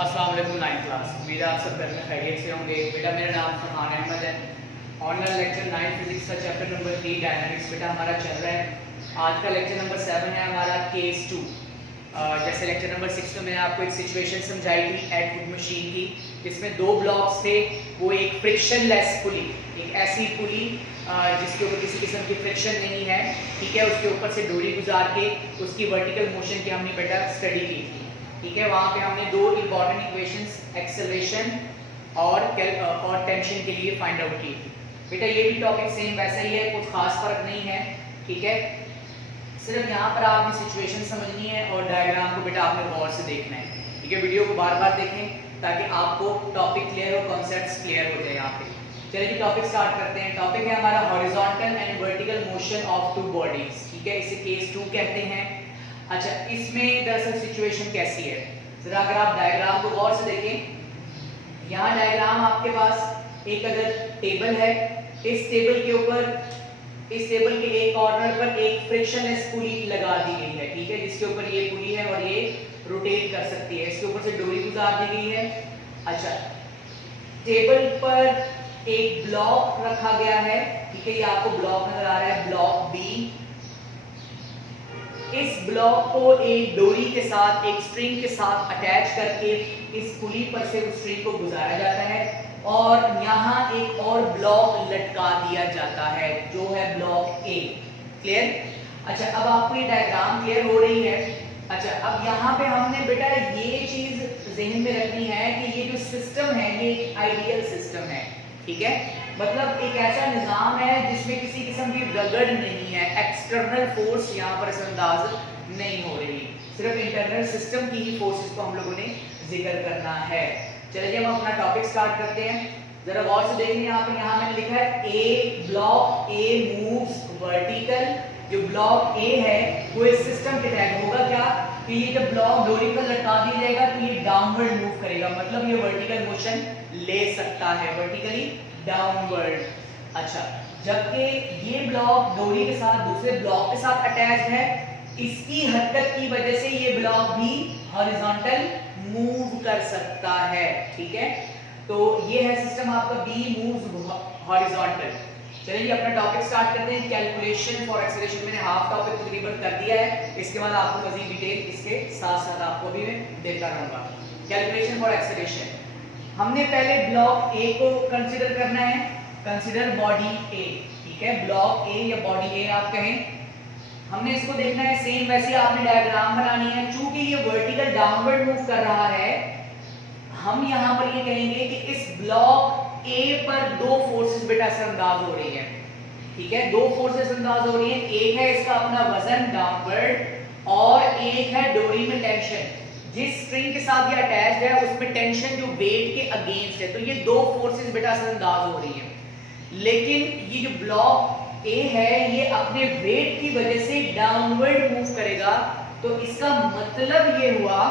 अस्सलाम वालेकुम 9th class. उम्मीद है आप सब घर में खैरियत से होंगे। बेटा मेरा नाम फरहान अहमद है। ऑनलाइन लेक्चर 9 फिजिक्स का चैप्टर नंबर 3 डायनामिक्स बेटा हमारा चल रहा है। आज का लेक्चर नंबर 7 है हमारा केस 2। जैसे लेक्चर नंबर 6 में मैंने आपको एक सिचुएशन समझाई थी एटवुड मशीन की, जिसमें दो ब्लॉक्स थे। वो एक फ्रिक्शनलेस पुली, एक ऐसी पुली जिसके ऊपर किसी किस्म की फ्रिक्शन नहीं है, ठीक है, उसके ऊपर से डोरी गुजार के उसकी वर्टिकल मोशन की हमने बेटा स्टडी की थी, ठीक है। वहाँ पे हमने दो इंपॉर्टेंट इक्वेशंस एक्सेलरेशन और टेंशन के लिए फाइंड आउट की थी। बेटा ये भी टॉपिक सेम वैसा ही है, कुछ खास फर्क नहीं है, ठीक है। सिर्फ यहाँ पर आपने सिचुएशन समझनी है और डायग्राम को बेटा आपने गौर से देखना है, ठीक है। वीडियो को बार बार देखें ताकि आपको टॉपिक क्लियर और कॉन्सेप्ट्स क्लियर हो जाए। यहाँ पे चलिए टॉपिक स्टार्ट करते हैं। टॉपिक है हमारा horizontal and vertical motion of two bodies, ठीक है, इसे केस 2 कहते हैं। अच्छा, इसमें दरअसल सिचुएशन कैसी है, जरा अगर आप डायग्राम को गौर से देखें। यहाँ डायग्राम आपके पास एक अगर टेबल है, इस टेबल के ऊपर, इस टेबल के एक कॉर्नर पर एक फ्रिक्शनलेस पुली लगा दी गई है, ठीक है, जिसके ऊपर ये पुली है और ये रोटेट कर सकती है। इसके ऊपर से डोरी गुजार दी गई है। अच्छा, टेबल पर एक ब्लॉक रखा गया है, ठीक है, ये आपको ब्लॉक नजर आ रहा है, ब्लॉक बी। इस ब्लॉक को एक डोरी के साथ, एक स्ट्रिंग के साथ अटैच करके इस पुली पर से उस स्ट्रिंग को गुजारा जाता है और यहाँ एक और ब्लॉक लटका दिया जाता है जो है ब्लॉक ए। क्लियर? अच्छा, अब आपको ये डायग्राम क्लियर हो रही है। अच्छा, अब यहाँ पे हमने बेटा ये चीज ज़हन में रखनी है कि ये जो सिस्टम है ये एक आइडियल सिस्टम है, ठीक है, मतलब एक ऐसा निजाम है जिसमें किसी किस्म की रगड़ नहीं है, एक्सटर्नल फोर्स यहाँ पर असरअंदाज नहीं हो रही, सिर्फ इंटरनल सिस्टम की ही फोर्सेस को हम लोगों ने जिक्र करना है। चलिए हम अपना टॉपिक स्टार्ट करते हैं। जरा गौर से देखिए, यहाँ मैंने लिखा है ए ब्लॉक ए मूव्स वर्टिकल। जो ब्लॉक ए है वो इस सिस्टम के तहत होगा क्या कि ये जब ब्लॉक डोरी पर लटका दिया जाएगा तो ये डाउनवर्ड मूव करेगा, मतलब ये वर्टिकल मोशन ले सकता है, वर्टिकली डाउनवर्ड। अच्छा, जबकि ये ब्लॉक डोरी के साथ दूसरे ब्लॉक के साथ अटैच्ड है, इसकी हरकत की वजह से ये ब्लॉक भी हॉरिजॉन्टल मूव कर सकता है, ठीक है। तो ये है सिस्टम आपका बी मूव्स हॉरिजॉन्टल। चलिए अपना टॉपिक स्टार्ट करते हैं। कैलकुलेशन फॉर एक्सेलरेशन मैंने हाफ टॉपिक तकरीबन कर दिया है, इसके बाद आपको मजीद डिटेल इसके साथ साथ आपको भी मैं देता रहूंगा। कैलकुलेशन फॉर एक्सेलरेशन, हमने पहले ब्लॉक ए को कंसीडर करना है, कंसीडर बॉडी ए, ठीक है, ब्लॉक ए या बॉडी ए आप कहें। हमने इसको देखना है सेम वैसे आपने डायग्राम बनानी है। चूंकि ये वर्टिकल डाउनवर्ड मूव कर रहा है, हम यहाँ पर ये कहेंगे कि इस ब्लॉक ए पर दो फोर्सेस बेटा असरअंदाज हो रही है, ठीक है, दो फोर्सेस अंदाज हो रही है। एक है इसका अपना वजन डाउनवर्ड और एक है डोरी में टेंशन। जिस स्ट्रिंग के साथ ये अटैच्ड है उसमें टेंशन जो वेट के अगेंस्ट है, तो ये दो फोर्सेस बेटा असरअंदाज हो रही है। लेकिन ये जो ब्लॉक ए है ये अपने वेट की वजह से डाउनवर्ड मूव करेगा, तो इसका मतलब ये हुआ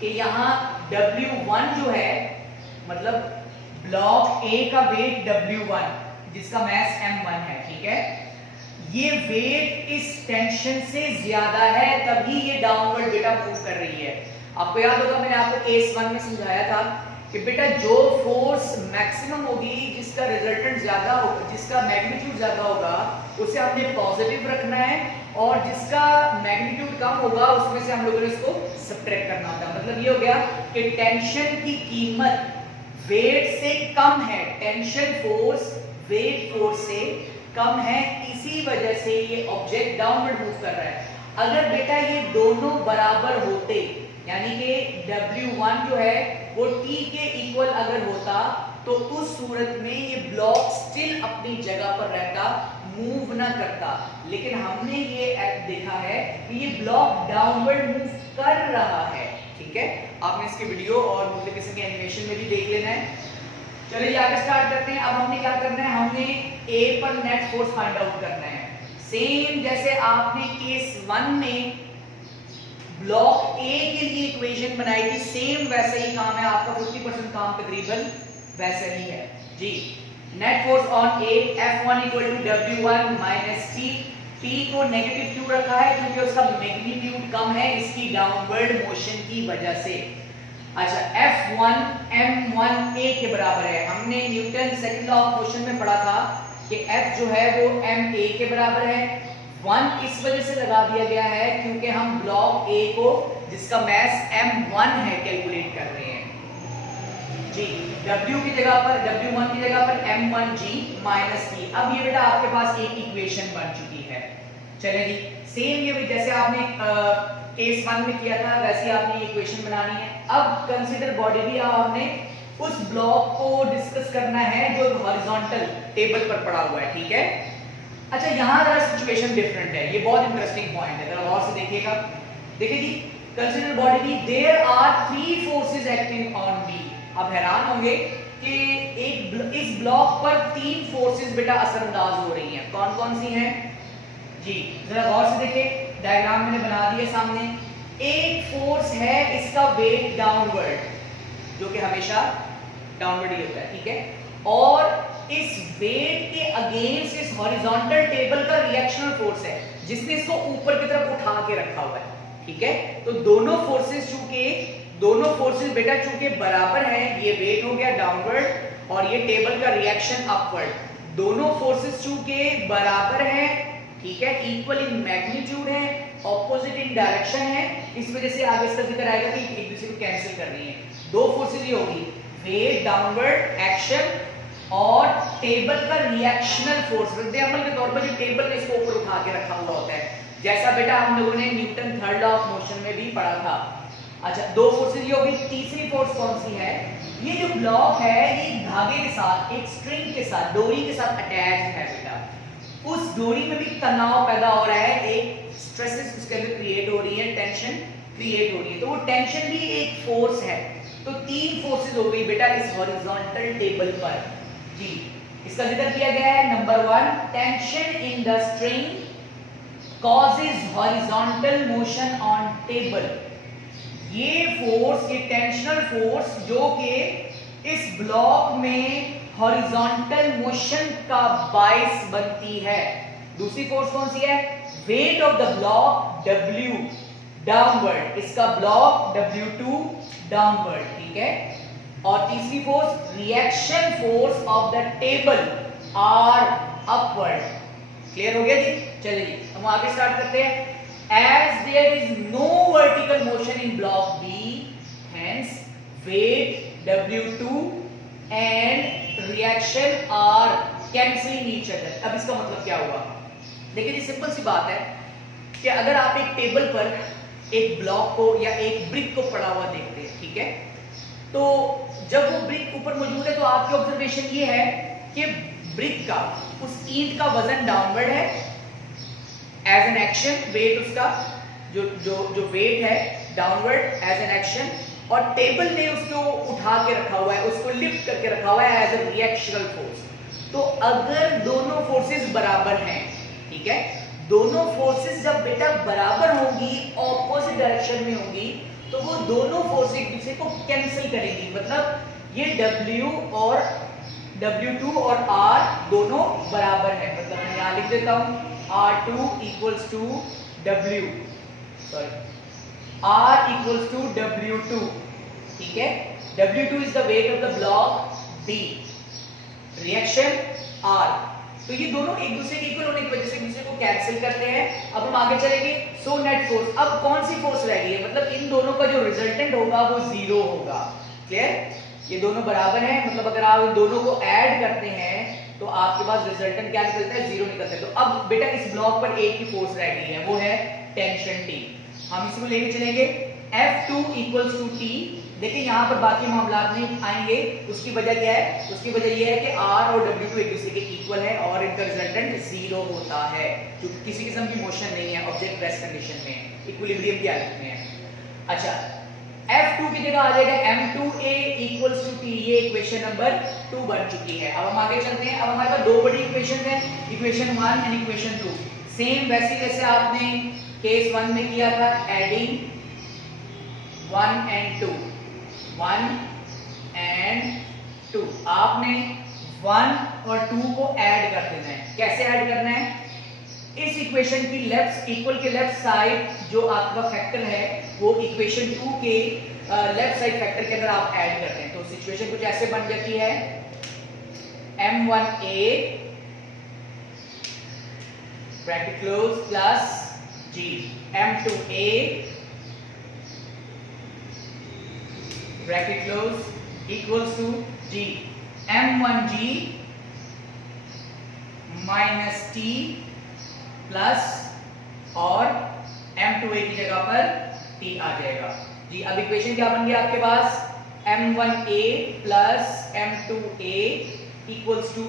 कि यहाँ W1 जो है, मतलब ब्लॉक ए का वेट W1 जिसका मास M1 है, ठीक है, ये वेट इस टेंशन से ज्यादा है, तभी ये डाउनवर्ड बेटा मूव कर रही है। आपको याद होगा मैंने आपको केस 1 में समझाया था कि बेटा जो फोर्स मैक्सिमम होगी, जिसका रिजल्टेंट ज्यादा होगा, जिसका मैग्नीट्यूड ज्यादा होगा, उसे हमने पॉजिटिव रखना है और जिसका मैग्नीट्यूड कम होगा उसमें से हम लोगों ने इसको सब्ट्रैक्ट करना होता है। मतलब ये हो गया कि टेंशन की कीमत वेट से कम है, टेंशन फोर्स वेट फोर्स से कम है, इसी वजह से ये ऑब्जेक्ट डाउनवर्ड मूव कर रहा है। अगर बेटा ये दोनों बराबर होते, यानी कि W1 जो है वो T के इक्वल अगर होता, तो उस सूरत में ये ब्लॉक स्टिल अपनी जगह पर रहता, मूव ना करता। लेकिन हमने ये देखा है कि ये ब्लॉक डाउनवर्ड मूव कर रहा है, ठीक है। आपने इसके वीडियो और मुख्तलिफ किस्म के एनिमेशन में भी देख लेना है। चलिए आगे स्टार्ट करते हैं। अब हमने क्या करना है, हमने ए पर नेट फोर्स फाइंड आउट करना है। सेम जैसे आपने केस 1 में ब्लॉक ए के लिए इक्वेशन बनाई थी, सेम वैसे ही काम है आपका। 50% काम तकरीबन वैसे ही है जी। Net force on A F1 = W1 - T। T को नेगेटिव क्यों रखा है? क्योंकि उसका मैग्नीट्यूड कम है इसकी डाउनवर्ड मोशन की वजह से। अच्छा F1 m1a के बराबर है। हमने Newton second law of motion में पढ़ा था कि F जो है वो ma के बराबर है। 1 इस वजह से लगा दिया गया है क्योंकि हम ब्लॉक A को जिसका मास m1 है कैलकुलेट कर रहे हैं जी। W की जगह पर W1 की जगह पर m1g माइनस t। अब ये बेटा आपके पास एक इक्वेशन बन चुकी है। चले जी, सेम ये भी जैसे आपने केस 1 में किया था वैसे आपने ये इक्वेशन बनानी है। अब कंसीडर बॉडी भी हमने उस ब्लॉक को डिस्कस करना है जो हॉरिजॉन्टल टेबल पर पड़ा हुआ है, ठीक है। अच्छा यहाँ जरा सिचुएशन डिफरेंट है, ये बहुत इंटरेस्टिंग पॉइंट है, जरा गौर से देखिएगा। देखिए जी, consider body B there are 3 forces acting on B. अब हैरान होंगे कि इस ब्लॉक पर 3 फोर्सेस बेटा असरअंदाज हो रही हैं। कौन कौन सी हैं जी, जरा गौर से देखिए, डायग्राम मैंने बना दिया सामने। एक फोर्स है इसका वेट डाउनवर्ड जो कि हमेशा डाउनवर्ड ही होता है, ठीक है। और इस वेट के अगेंस्ट इस हॉरिजॉन्टल टेबल का रिएक्शनल फोर्स है जिसने इसको ऊपर की तरफ उठा के रखा हुआ है, ठीक है। तो दोनों फोर्सेस बेटा चूंकि बराबर हैं, ये वेट हो गया डाउनवर्ड और ये टेबल का रिएक्शन अपवर्ड। दोनों फोर्सेस चूंकि बराबर हैं, ठीक है, इक्वल इन मैग्नीट्यूड है, ऑपोजिट इन डायरेक्शन है, इस वजह से आगे इसका जिक्र आएगा कि एक दूसरे को कैंसिल कर रही है। दो फोर्सेस ही होगी, वेट डाउनवर्ड एक्शन और टेबल का रिएक्शनल फोर्स। रद्द-ए-अमल के तौर पर जो टेबल ने इसको ऊपर उठा के रखा हुआ होता है, जैसा बेटा हम लोगों ने Newton third law of motion में भी पढ़ा था। अच्छा, दो फोर्सेस ही होगी। तीसरी फोर्स कौन सी है? ये जो ब्लॉक है ये धागे के साथ, एक स्ट्रिंग के साथ, डोरी के साथ अटैच है बेटा। उस डोरी में भी तनाव पैदा हो रहा है, एक स्ट्रेसेस उसके अंदर क्रिएट हो रही है, टेंशन क्रिएट हो रही है, तो वो टेंशन भी एक फोर्स है। तो 3 फोर्सेस हो गई बेटा इस हॉरिजॉन्टल टेबल पर जी। इसका जिक्र किया गया है। Number 1, tension in the string causes horizontal motion on table। ये फोर्स, ये टेंशनल फोर्स जो कि इस ब्लॉक में हॉरिजॉन्टल मोशन का बाइस बनती है। दूसरी फोर्स कौन सी है? Weight of the block W downward, इसका ब्लॉक W2 डाउनवर्ड, ठीक है। और तीसरी force reaction force of the table R upward. Clear हो गया जी? चलिए जी, हम आगे स्टार्ट करते हैं। As there is no vertical motion in block B, hence weight W2 and reaction are cancelling each other। अब इसका मतलब क्या हुआ? देखिए जी, सिंपल सी बात है कि अगर आप एक टेबल पर एक ब्लॉक को या एक ब्रिक को पड़ा हुआ देखते हैं, ठीक है, तो जब वो ब्रिक ऊपर मौजूद है तो आपकी ऑब्जर्वेशन ये है कि ब्रिक का, उस ईंट का वजन डाउनवर्ड है एज एन एक्शन, वेट उसका जो वेट है डाउनवर्ड एज एन एक्शन, और टेबल ने उसको उठा के रखा हुआ है, उसको लिफ्ट करके रखा हुआ है एज ए रिएक्शनल फोर्स। तो अगर दोनों फोर्सेस बराबर हैं, ठीक है, दोनों फोर्सेस जब बेटा बराबर होंगी, ऑपोजिट डायरेक्शन में होंगी, तो वो दोनों फोर्स एक दूसरे को कैंसिल करेंगी। मतलब ये W2 और R दोनों बराबर है। मतलब मैं यहां लिख देता हूं R2 equals to W, sorry, R equals to W2, ठीक है। W2 is the weight of the block B, reaction R। तो ये दोनों एक दूसरे के इक्वल होने की वजह से एक दूसरे को कैंसिल करते हैं। अब हम आगे चलेंगे। सो नेट फोर्स, अब कौन सी फोर्स रह गई है? मतलब इन दोनों का जो रिजल्टेंट होगा वो 0 होगा। क्लियर? ये दोनों बराबर हैं, मतलब अगर आप इन दोनों को ऐड करते हैं तो आपके पास रिजल्टेंट क्या निकलता है? 0 निकलता है। तो अब बेटा इस ब्लॉक पर एक ही फोर्स रह गई है, वो है टेंशन T। हम इसको लेके चलेंगे F2 equals to T। देखिए यहाँ पर बाकी मामला नहीं आएंगे। उसकी वजह क्या है? उसकी वजह यह है कि R और W2 एक दूसरे के इक्वल है और इनका रिजल्टेंट 0 होता है, क्योंकि किसी किस्म की मोशन नहीं है, ऑब्जेक्ट रेस्ट कंडीशन में, इक्विलिब्रियम की हालत में है। अच्छा, F2 की जगह आ जाएगा M2A equals to T। ये इक्वेशन नंबर 2 बन चुकी है। अब हम आगे चलते हैं। अब हमारे पास दो बड़ी इक्वेशन है, इक्वेशन 1 एंड इक्वेशन 2। सेम वैसे जैसे आपने केस 1 में किया था, एडिंग 1 and 2, 1 and 2। आपने 1 और 2 को ऐड कर देना है। कैसे ऐड करना है? इस इक्वेशन की लेफ्ट इक्वल के लेफ्ट साइड जो आपका फैक्टर है वो इक्वेशन 2 के लेफ्ट साइड फैक्टर के अंदर आप ऐड करते हैं, तो सिचुएशन कुछ ऐसे बन जाती है m1a bracket close plus g m2a bracket close equals to g m1g minus t plus और m2a की जगह पर t आ जाएगा जी। अब इक्वेशन क्या बन गया आपके पास m1a plus m2a equals to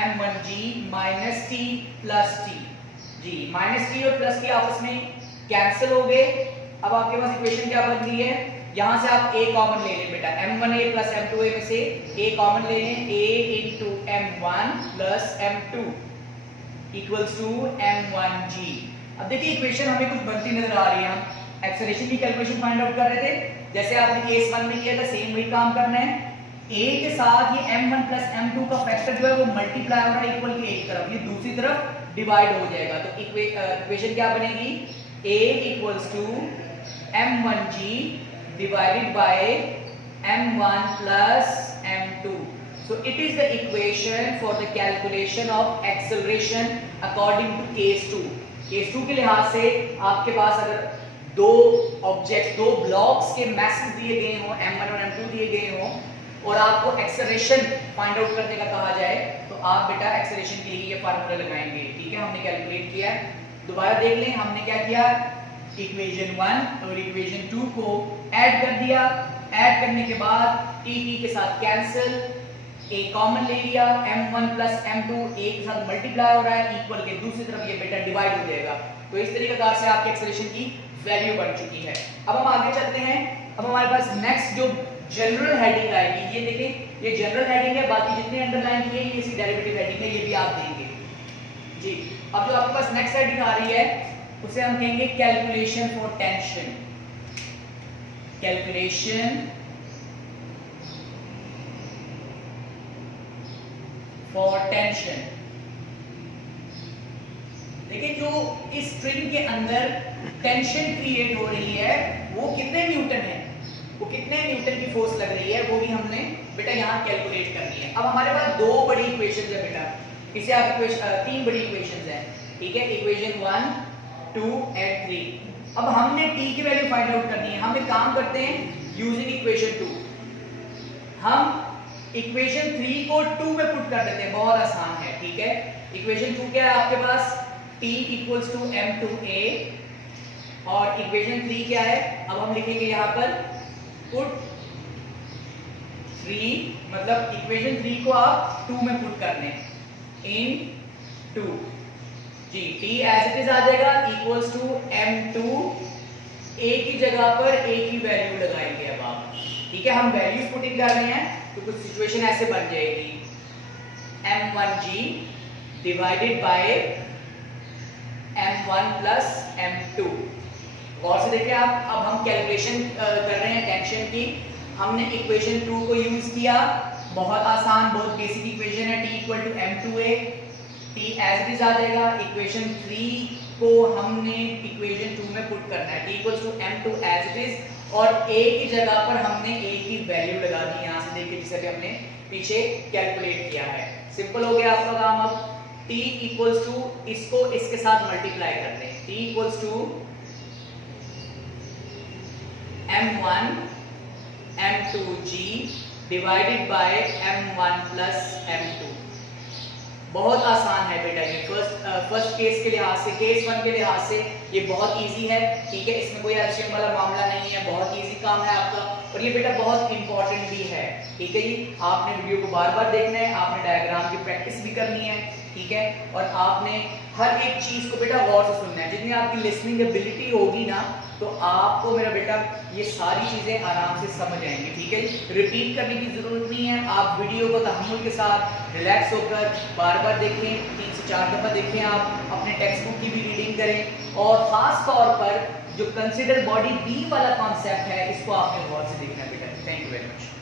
m1g minus t plus t g. Minus t और प्लस t आपस में कैंसिल हो गए। अब आपके पास इक्वेशन क्या बन गई है, यहां से आप a कॉमन ले लें बेटा, m1a प्लस m2a में से a कॉमन ले लें, a into m1 plus m2 equals to m1g। अब देखिए इक्वेशन हमें कुछ बनती नजर आ रही है। हम एक्सेलरेशन की कैलकुलेशन फाइंड आउट कर रहे थे, जैसे आपने केस 1 में किया था सेम वही काम करना है। a के साथ ये m1 प्लस m2 का फैक्टर जो है वो मल्टीप्लाई हो रहा है इक्वल की एक तरफ, ये दूसरी तरफ डिवाइड हो जाएगा, तो इक्वेशन क्या बनेगी a equals to m1g divided by m1 plus m2. So it is the equation for the calculation of acceleration according to case 2. Case 2 के लिहाज से आपके पास अगर दो ऑब्जेक्ट दो ब्लॉक्स के मैसेज दिए गए हों, m1 और m2 दिए गए हों और आपको एक्सेलरेशन फाइंड आउट करने का कहा जाए, तो आप बेटा एक्सेलरेशन के लिए ये फार्मूला लगाएंगे। ठीक है, हमने कैलकुलेट किया है, दोबारा देख लें हमने क्या किया, इक्वेशन 1 और इक्वेशन 2 को ऐड कर दिया, ऐड करने के बाद t के साथ कैंसिल, a कॉमन ले लिया, m1 प्लस m2 a के साथ मल्टीप्लाई हो रहा है इक्वल के दूसरी तरफ ये बेटा डिवाइड हो जाएगा। तो इस तरीके से आपके एक्सेलरेशन की वैल्यू बन चुकी है। अब हम आगे चलते हैं। अब हमारे पास नेक्स्ट जो जनरल हेडिंग आएगी, ये देखें ये जनरल हेडिंग है, बाकी जितने अंडरलाइन किए ये इसकी डेरिवेटिव हेडिंग है, ये भी आप देंगे जी। अब जो आपके पास नेक्स्ट हेडिंग आ रही है उसे हम कहेंगे calculation for tension. Calculation for tension. देखिए जो इस स्ट्रिंग के अंदर टेंशन क्रिएट हो रही है वो कितने न्यूटन है, वो कितने न्यूटन की फोर्स लग रही है, वो भी हमने बेटा यहाँ कैलकुलेट करनी है। अब हमारे पास दो बड़ी इक्वेशंस है बेटा, इसे आप तीन बड़ी इक्वेशंस हैं, ठीक है, इक्वेशन 1, 2 एंड 3। अब हमने t की वैल्यू फाइंड आउट करनी है। हम एक काम करते हैं यूजिंग इक्वेशन 2, हम इक्वेशन 3 को 2 में पुट कर देते हैं, बहुत आसान है। ठीक है, इक्वेशन 2 क्या है आपके पास, t इक्वल्स टू m2a और इक्वेशन 3 क्या है, अब हम लिखेंगे यहाँ पर पुट 3, मतलब इक्वेशन 3 को आप 2 में पुट करने इन 2 जी, t एज इट इज आ जाएगा इक्वल्स टू m2, a की जगह पर a की वैल्यू लगाएंगे अब आप। ठीक है, हम वैल्यूज पुटिंग कर रहे हैं तो कुछ सिचुएशन ऐसे बन जाएगी, m1g divided by m1 plus m2। गौर से देखिए आप, अब हम कैलकुलेशन कर रहे हैं टेंशन की। हमने इक्वेशन 2 को यूज किया, बहुत आसान बहुत बेसिक इक्वेशन है, t equal to m2a, t as it is आ जाएगा। इक्वेशन 3 को हमने इक्वेशन 2 में पुट करना है, t equals to m2 as it is, और a की जगह पर हमने a की वैल्यू लगा दी, यहां से देखिए जिसे हमने पीछे कैलकुलेट किया है। सिंपल हो गया आपका काम। अब t इक्वल्स टू इसको इसके साथ मल्टीप्लाई कर दें, t equals to m1 m2g divided by m1 plus m2। बहुत आसान है बेटा ये, फर्स्ट केस के लिहाज से, केस 1 के लिहाज से ये बहुत इजी है। ठीक है, इसमें कोई एलसीएम वाला मामला नहीं है, बहुत इजी काम है आपका, और ये बेटा बहुत इंपॉर्टेंट भी है। ठीक है जी, आपने वीडियो को बार बार देखना है, आपने डायग्राम की प्रैक्टिस भी करनी है। ठीक है, और आपने हर एक चीज को बेटा गौर से सुनना है। जितनी आपकी लिसनिंग एबिलिटी होगी ना, तो आपको मेरा बेटा ये सारी चीजें आराम से समझ आएंगी। ठीक है, रिपीट करने की जरूरत नहीं है, आप वीडियो को तहम्मुल के साथ रिलैक्स होकर बार बार देखें, 3 से 4 दफा देखें, आप अपने टेक्स्ट बुक की भी रीडिंग करें, और खास तौर पर जो कंसिडर बॉडी बी वाला कॉन्सेप्ट है इसको आपने गौर से देखना है बेटा। Thank you very much.